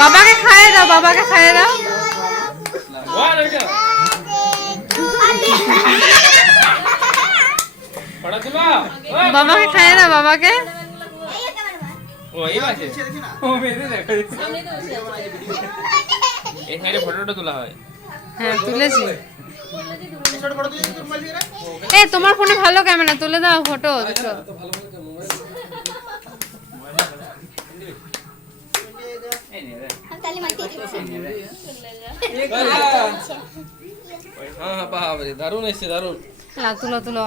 বাবাকে খাইয়ে দাও, বাবাকে খাইয়ে দাও। বাবাকে খাইয়ে দাও, বাবাকে। ফটোটা তোলা হয়। হ্যাঁ তুলেছি। এ তোমার ফোনে ভালো ক্যামেরা, তুলে দাও ফটো দুটো। দারুন এসছে, দারুন। তুলো তুলো।